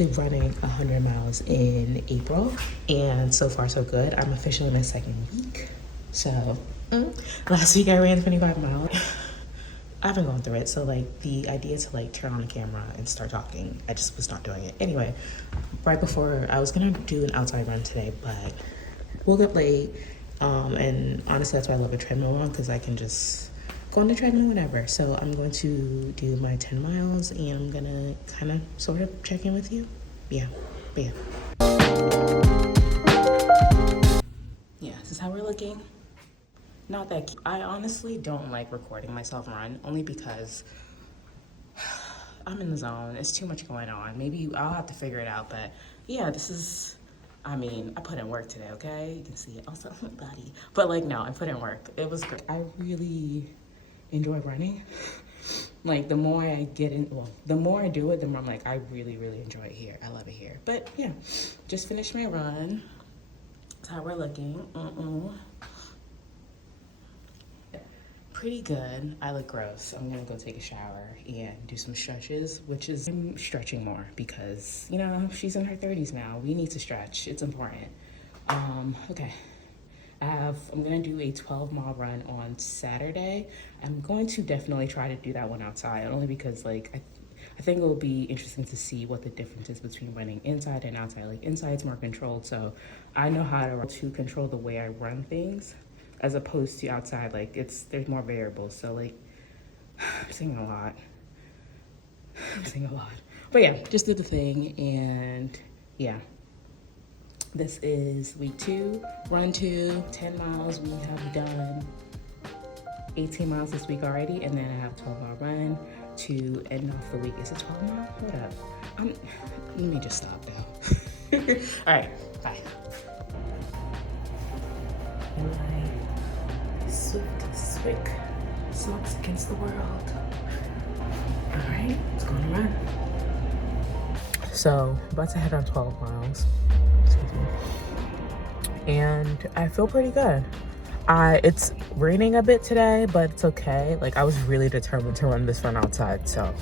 actually running 100 miles in April, and so far so good. I'm officially in my second week. So last week I ran 25 miles. I've been going through it, so like the idea to like turn on the camera and start talking, I just was not doing it. Anyway, right before I was gonna do an outside run today, but woke up late, and honestly that's why I love a treadmill run, because I can just go on the treadmill whenever. So I'm going to do my 10 miles and I'm gonna kind of sort of check in with you. Yeah, but yeah. Yeah, this is how we're looking. Not that cute. I honestly don't like recording myself run, only because I'm in the zone. It's too much going on. Maybe I'll have to figure it out, but yeah, this is, I mean, I put in work today, okay? You can see it also on my body. But like, no, I put in work. It was great. I really enjoy running. Like, the more I get in, well, the more I do it, the more I'm like, I really, really enjoy it here. I love it here. But yeah, just finished my run. That's how we're looking. Pretty good. I look gross. I'm gonna go take a shower and do some stretches, which is, I'm stretching more because, you know, she's in her 30s now. We need to stretch. It's important. Okay. I'm gonna do a 12-mile run on Saturday. I'm going to definitely try to do that one outside, only because like I think it will be interesting to see what the difference is between running inside and outside. Like, inside's more controlled, so I know how to control the way I run things, as opposed to outside. Like, there's more variables. So like, I'm saying a lot. But yeah, just did the thing, and yeah. This is week 2, run 2, 10 miles. We have done 18 miles this week already, and then I have a 12-mile run to end off the week. Is it 12 miles? Hold up. Let me just stop now. All right, bye. My swift smokes against the world. All right, let's go on a run. So, about to head on 12 miles. Excuse me. And I feel pretty good. It's raining a bit today, but it's okay. Like, I was really determined to run this run outside, so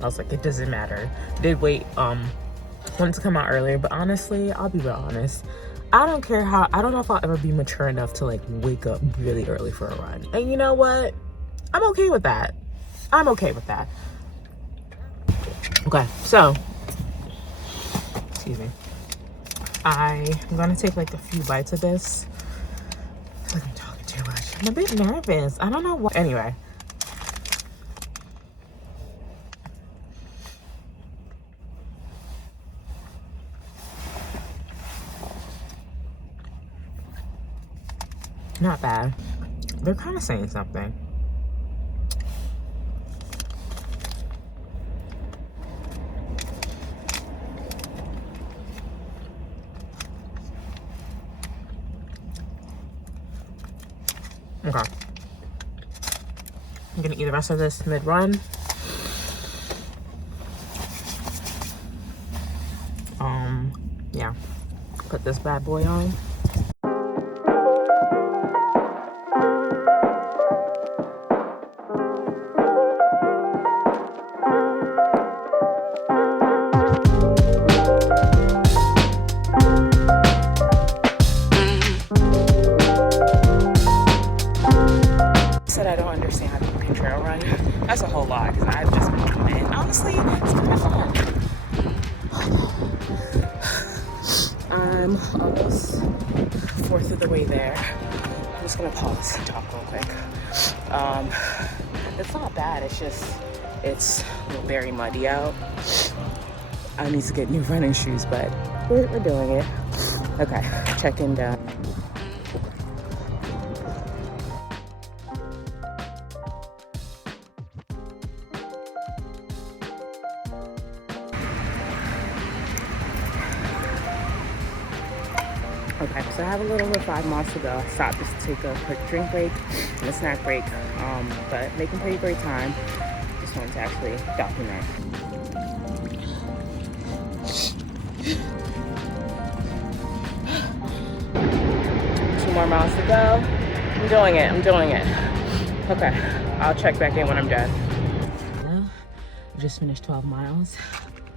I was like, it doesn't matter. Did wait, wanted to come out earlier, but honestly, I'll be real honest. I don't care how, I don't know if I'll ever be mature enough to like wake up really early for a run. And you know what? I'm okay with that. Okay, so, excuse me. I'm gonna take like a few bites of this. I feel like I'm talking too much. I'm a bit nervous. I don't know why. Anyway. Not bad. They're kind of saying something. Okay. I'm gonna eat the rest of this mid-run. Yeah. Put this bad boy on. Said I don't understand how people can trail run. That's a whole lot, because I've just been doing it. Honestly, it's kind of fun. I'm almost 4th of the way there. I'm just gonna pause and talk real quick. It's not bad, it's very muddy out. I need to get new running shoes, but we're doing it. Okay, check-in done. Okay, so I have a little over 5 miles to go. I stopped just to take a quick drink break and a snack break, but making pretty great time. Just wanted to actually document. 2 more miles to go. I'm doing it. Okay, I'll check back in when I'm done. Well, I just finished 12 miles.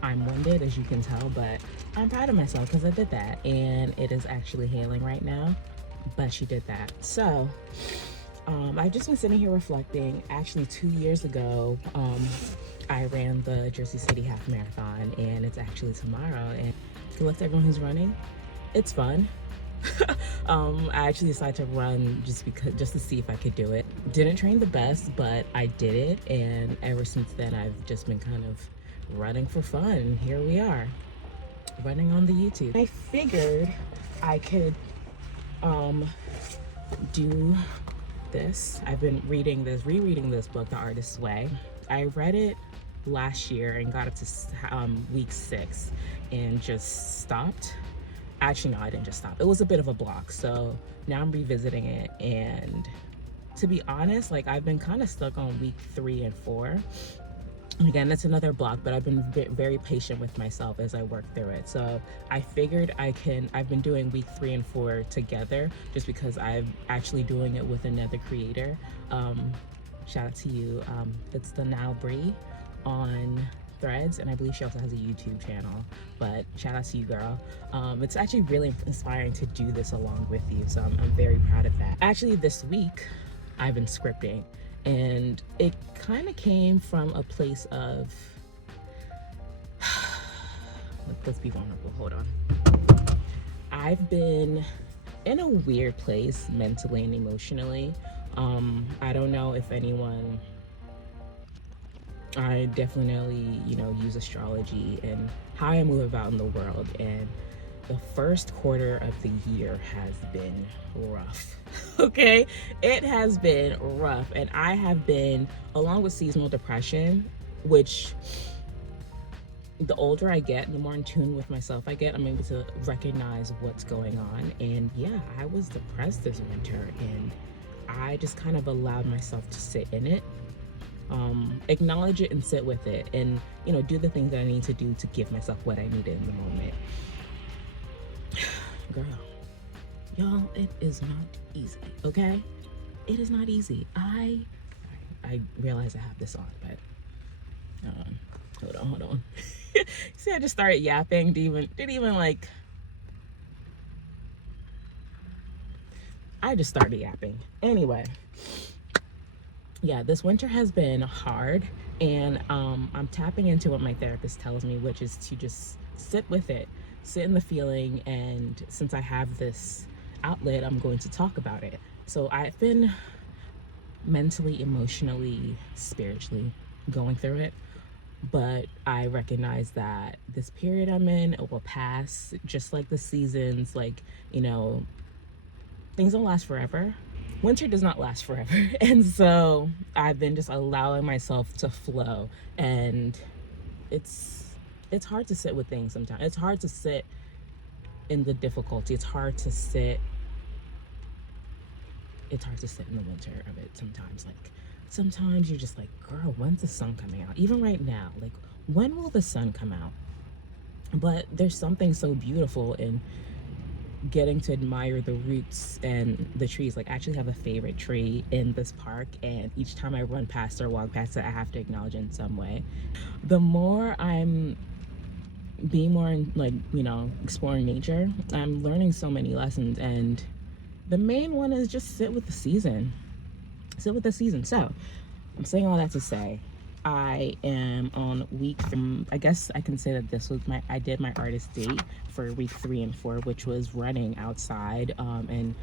I'm winded, as you can tell, but I'm proud of myself because I did that, and it is actually hailing right now, but she did that. So I've just been sitting here reflecting. Actually, 2 years ago, I ran the Jersey City Half Marathon, and it's actually tomorrow. And good luck to everyone who's running. It's fun. I actually decided to run just to see if I could do it. Didn't train the best, but I did it, and ever since then, I've just been kind of running for fun. Here we are, running on the YouTube. I figured I could do this. I've been rereading this book, The Artist's Way. I read it last year and got up to week 6 and just stopped. Actually, no, I didn't just stop. It was a bit of a block. So now I'm revisiting it. And to be honest, like, I've been kind of stuck on week 3 and 4. Again, that's another block, but I've been very patient with myself as I work through it. So I figured I've been doing week 3 and 4 together just because I'm actually doing it with another creator. Shout out to you. It's the Now Bree on Threads, and I believe she also has a YouTube channel, but shout out to you, girl. It's actually really inspiring to do this along with you, so I'm very proud of that. Actually, this week I've been scripting, and it kind of came from a place of let's be vulnerable. Hold on. I've been in a weird place mentally and emotionally. I don't know if anyone, I definitely, use astrology and how I move about in the world, and the first quarter of the year has been rough. Okay, it has been rough, and I have been, along with seasonal depression, which the older I get, the more in tune with myself I get, I'm able to recognize what's going on. And yeah, I was depressed this winter, and I just kind of allowed myself to sit in it. Acknowledge it and sit with it, and do the things that I need to do to give myself what I needed in the moment. Girl, y'all, it is not easy. Okay, it is not easy. I realize I have this on, but hold on. See, I just started yapping. I just started yapping. Anyway, yeah, this winter has been hard, and I'm tapping into what my therapist tells me, which is to just sit with it, sit in the feeling, and since I have this outlet, I'm going to talk about it. So I've been mentally, emotionally, spiritually going through it, but I recognize that this period I'm in, it will pass, just like the seasons. Like, things don't last forever. Winter does not last forever. And so I've been just allowing myself to flow, and it's hard to sit with things sometimes. It's hard to sit in the difficulty. It's hard to sit in the winter of it sometimes. Like, sometimes you're just like, girl, when's the sun coming out? Even right now, like, when will the sun come out? But there's something so beautiful in getting to admire the roots and the trees. Like, I actually have a favorite tree in this park, and each time I run past or walk past it, I have to acknowledge it in some way. The more I'm being more in, like, exploring nature, I'm learning so many lessons, and the main one is just sit with the season. So I'm saying all that to say, I am on week, I guess I can say that this was I did my artist date for week 3 and 4, which was running outside and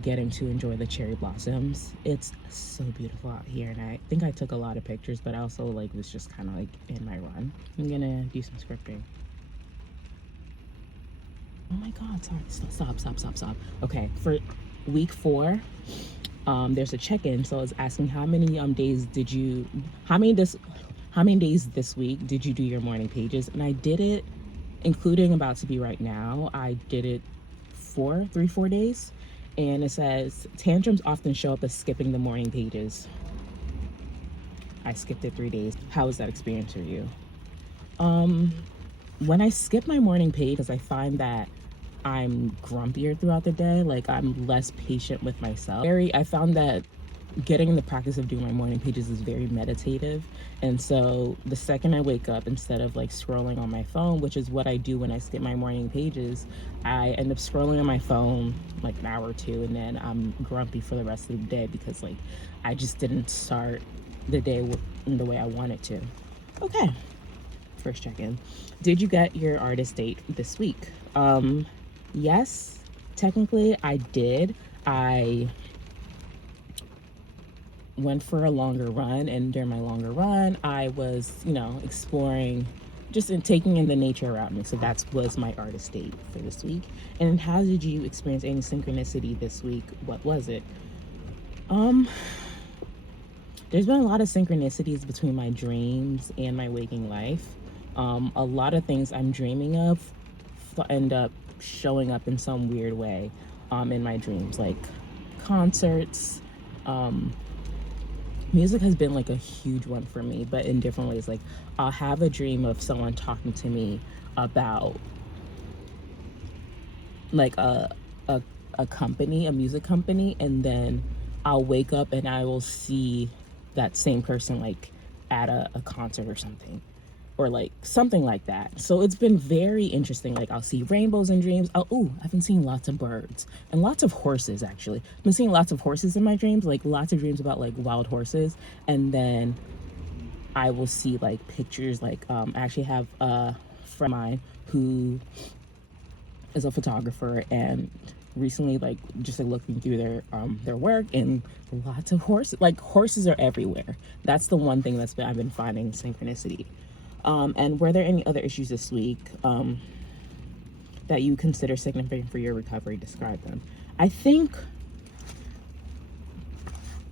getting to enjoy the cherry blossoms. It's so beautiful out here, and I think I took a lot of pictures, but I also was just kind of in my run. I'm gonna do some scripting. Oh my God, sorry, stop. Okay, for week 4, there's a check-in, so it's asking how many days this week did you do your morning pages. And I did it, including about to be right now, I did it 4 days, and it says tantrums often show up as skipping the morning pages. I skipped it 3 days. How was that experience for you? When I skip my morning page, because I find that I'm grumpier throughout the day, like, I'm less patient with myself. I found that getting in the practice of doing my morning pages is very meditative. And so the second I wake up, instead of like scrolling on my phone, which is what I do when I skip my morning pages, I end up scrolling on my phone like an hour or two, and then I'm grumpy for the rest of the day because like I just didn't start the day in the way I wanted to. Okay, first check-in. Did you get your artist date this week? Yes, technically I did. I went for a longer run, and during my longer run I was, exploring, just in taking in the nature around me. So that was my artist date for this week. And how did you experience any synchronicity this week? What was it? There's been a lot of synchronicities between my dreams and my waking life. A lot of things I'm dreaming of end up showing up in some weird way in my dreams, like concerts. Music has been like a huge one for me, but in different ways. Like I'll have a dream of someone talking to me about like a company, a music company, and then I'll wake up and I will see that same person like at a concert or something, or like something like that. So it's been very interesting. Like I'll see rainbows in dreams. I've been seeing lots of birds and lots of horses. Actually, I've been seeing lots of horses in my dreams, like lots of dreams about like wild horses. And then I will see like pictures. Like I actually have a friend of mine who is a photographer, and recently like just like looking through their work, and lots of horses. Like horses are everywhere. That's the one thing I've been finding synchronicity. And were there any other issues this week that you consider significant for your recovery? Describe them. I think,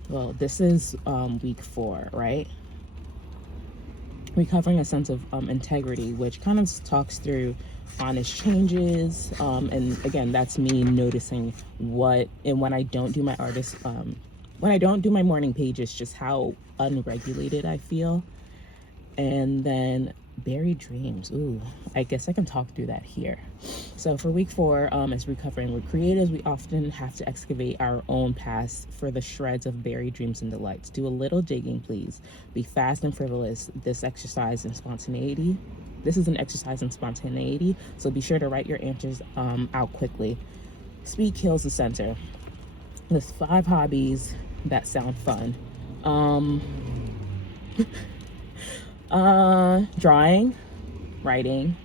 well, this is week 4, right? Recovering a sense of integrity, which kind of talks through honest changes. And again, that's me noticing when I don't do my when I don't do my morning pages, just how unregulated I feel. And then buried dreams. Ooh, I guess I can talk through that here. So for week 4, as recovering with creatives, we often have to excavate our own past for the shreds of buried dreams and delights. Do a little digging, please. Be fast and frivolous. This is an exercise in spontaneity, so be sure to write your answers out quickly. Speed kills the center. List 5 hobbies that sound fun. Drawing, writing,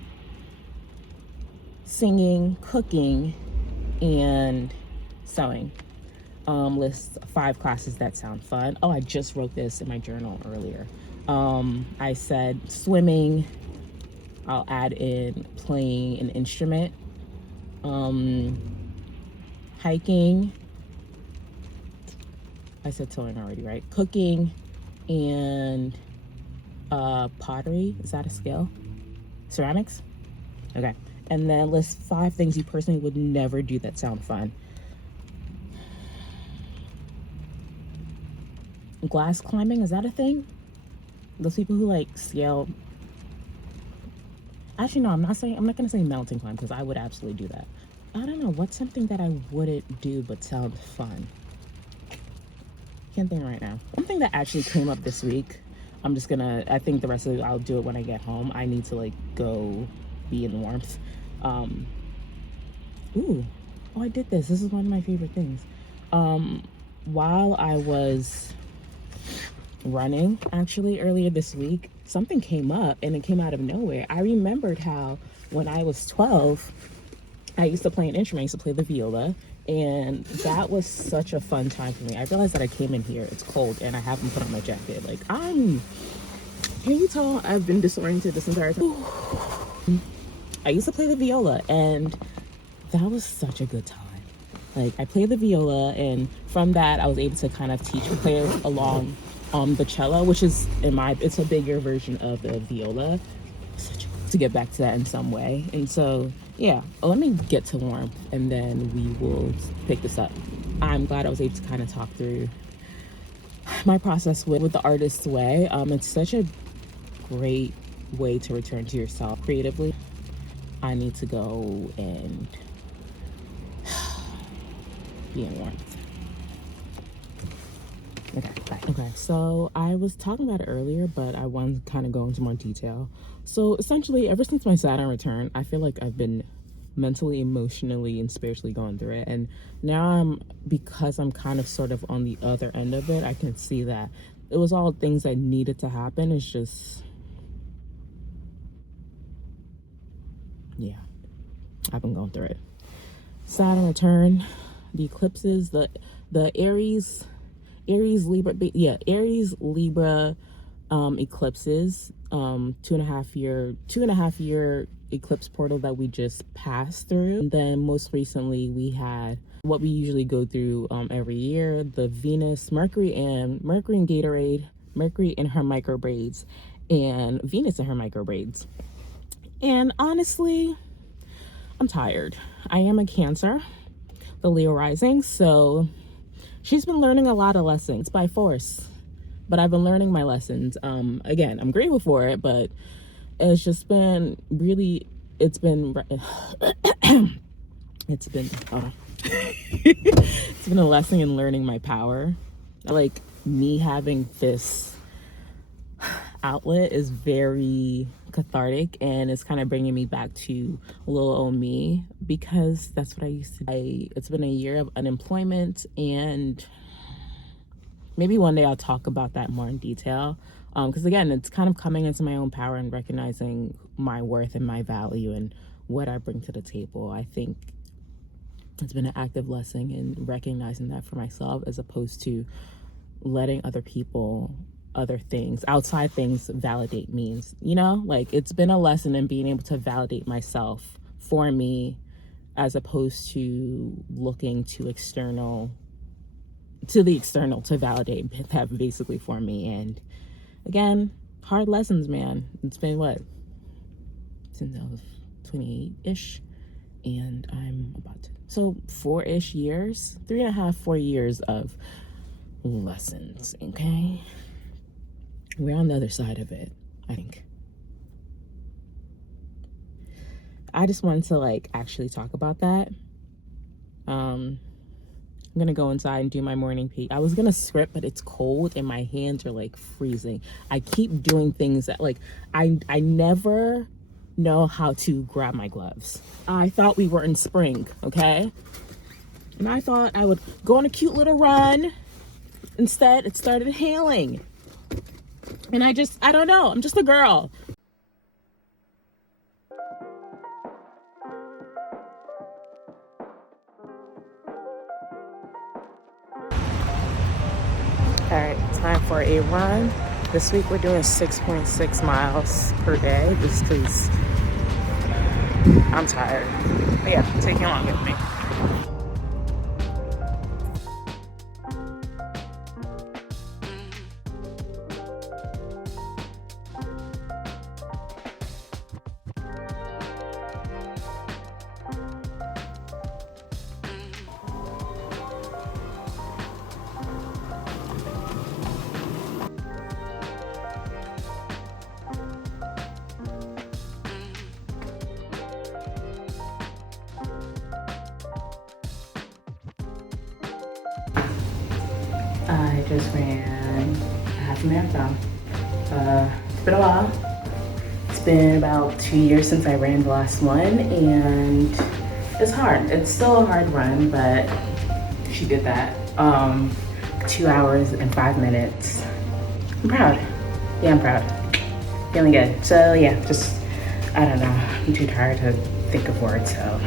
singing, cooking, and sewing. List 5 classes that sound fun. I just wrote this in my journal earlier. I said swimming. I'll add in playing an instrument, hiking. I said sewing already, right? Cooking, and pottery. Is that a skill? Ceramics? Okay. And then list 5 things you personally would never do that sound fun. Glass climbing, is that a thing? Those people who like scale. Actually, no, I'm not gonna say mountain climb, because I would absolutely do that. I don't know, what's something that I wouldn't do but sounds fun? Can't think right now. Something that actually came up this week. I think the rest of it, I'll do it when I get home. I need to like go be in warmth. I did this. This is one of my favorite things. While I was running, actually, earlier this week, something came up, and it came out of nowhere. I remembered how when I was 12, I used to play an instrument. I used to play the viola, and that was such a fun time for me. I realized that I came in here, it's cold, and I haven't put on my jacket. Like, can you tell I've been disoriented this entire time? I used to play the viola, and that was such a good time. Like, I played the viola, and from that, I was able to kind of play along the cello, which is it's a bigger version of the viola. To get back to that in some way. And so, yeah, let me get to warmth, and then we will pick this up. I'm glad I was able to kind of talk through my process with the artist's way. It's such a great way to return to yourself creatively. I need to go and be in warmth. Okay, bye. Okay, so I was talking about it earlier, but I want to kind of go into more detail. So essentially, ever since my Saturn return, I feel like I've been mentally, emotionally, and spiritually going through it. And now because I'm kind of sort of on the other end of it, I can see that it was all things that needed to happen. It's just, yeah, I've been going through it. Saturn return, the eclipses, the Aries Libra eclipses, 2.5 year eclipse portal that we just passed through. And then most recently we had what we usually go through every year, the Mercury in Gatorade, Mercury in her micro braids, and Venus in her micro braids. And honestly, I'm tired. I am a Cancer, the Leo rising, so she's been learning a lot of lessons by force, but I've been learning my lessons. Again, I'm grateful for it, but it's just been really, it's been it's been it's been a lesson in learning my power. Like, me having this outlet is very cathartic, and it's kind of bringing me back to little old me, because that's what I used to do. It's been a year of unemployment, and maybe one day I'll talk about that more in detail, because again, it's kind of coming into my own power and recognizing my worth and my value and what I bring to the table. I think it's been an active lesson in recognizing that for myself, as opposed to letting other people, other things, outside things validate me. You know, like, it's been a lesson in being able to validate myself for me, as opposed to looking to the external to validate that basically for me. And again, hard lessons, man. It's been what, since I was 28-ish, and I'm about to, so 4-ish years, 3.5, 4 years of lessons. Okay, we're on the other side of it, I think. I just wanted to like actually talk about that. I'm gonna go inside and do my morning pee. I was gonna script, but it's cold and my hands are like freezing. I keep doing things that, like, I never know how to grab my gloves. I thought we were in spring, okay? And I thought I would go on a cute little run. Instead, it started hailing. And I don't know. I'm just a girl. All right, time for a run. This week we're doing 6.6 miles per day, just because I'm tired. But yeah, taking along with me. I just ran a half marathon. It's been a while. It's been about 2 years since I ran the last one, and it's hard. It's still a hard run, but she did that. 2 hours and 5 minutes. I'm proud. Yeah, I'm proud. Feeling good. So yeah, just, I don't know. I'm too tired to think of words, so